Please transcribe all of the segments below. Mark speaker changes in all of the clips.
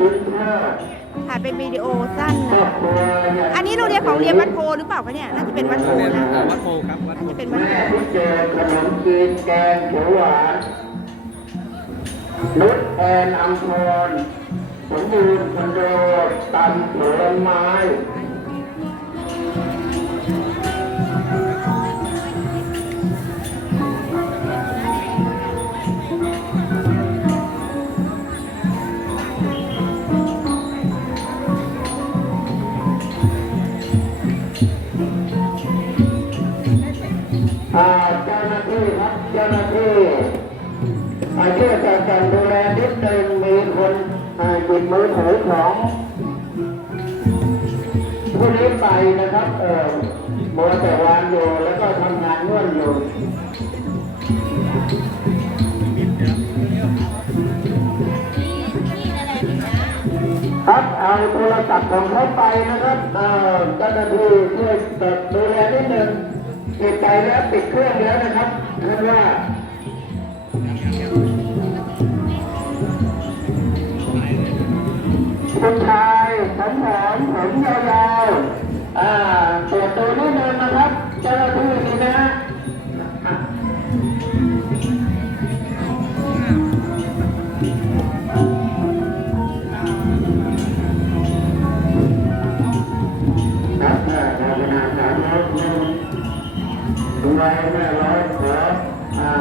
Speaker 1: คุณค่า
Speaker 2: ถ่ายเป็นวิดีโอสั้น
Speaker 1: ครอ
Speaker 2: นะ
Speaker 1: บครัวอย่าง
Speaker 2: อันนี้โรงเรียนของโรงเรียนวัดโพหรือเปล่าคะเนี่ย น่าจะเป็นวัดโพ
Speaker 3: เรียน
Speaker 2: นะ
Speaker 3: อ่าวัดโพครับวัด
Speaker 2: น่า
Speaker 3: โพ
Speaker 2: จะเป็นวัด
Speaker 1: แม่
Speaker 2: โพ
Speaker 1: ที่เจอขนมจีนแกงเขียวหวานนุชแอนอัมพรสมบูรณ์คอนโดตำผลไม้ เจ้าหน้าที่อาช่วยจัดการดูแลนิดนึงมีคนหยิบมือถือของผู้นี้ไปนะครับ เออมัวแต่วางอยู่แล้วก็ทำงานนวดอยู่ครับเอาโทรศัพท์ของเขาไปนะครับเออเจ้าหน้าที่ช่วยจัดดูแลนิดนึง ปิดไปแล้วปิดเครื่องแล้วนะครับเพรานว่าคุณชาย ดูแลแม่ร้อยขออ่า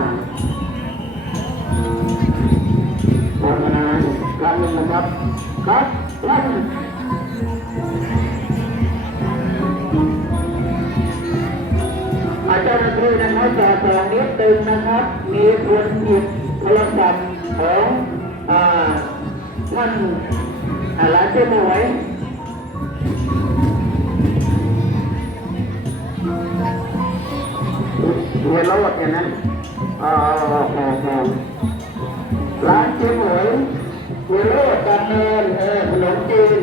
Speaker 1: ภาวนาอีกครั้งหนึ่งนะครับ ครับท่านอาจารย์ครูนะครับจะสอนนิดตึงนะครับ มีคนหยิบโทรศัพท์ของอ่าท่านอะไรเจ้าหมวย เวโรดเนี่ยนะอ๋ออ๋ออ๋อร้านเจ๊หมวยเวโรดดำเนินเออขนมจีน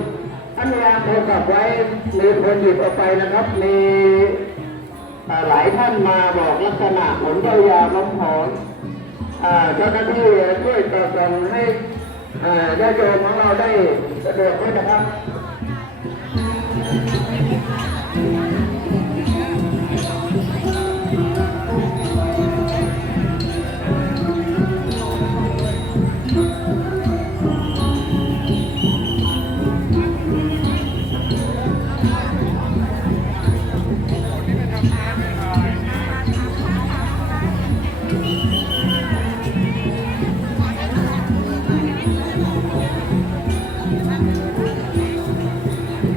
Speaker 1: อันนี้วางโทรศัพท์ไว้มีคนหยิบเอาไปนะครับ มีหลายท่านมาบอกลักษณะผลยาวๆล้มหอมอ่าเจ้าหน้าที่ช่วยตรวจสอบให้อาญาติโยมของเราได้สะดวกด้วยนะครับ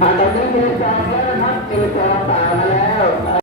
Speaker 1: อ่าตอน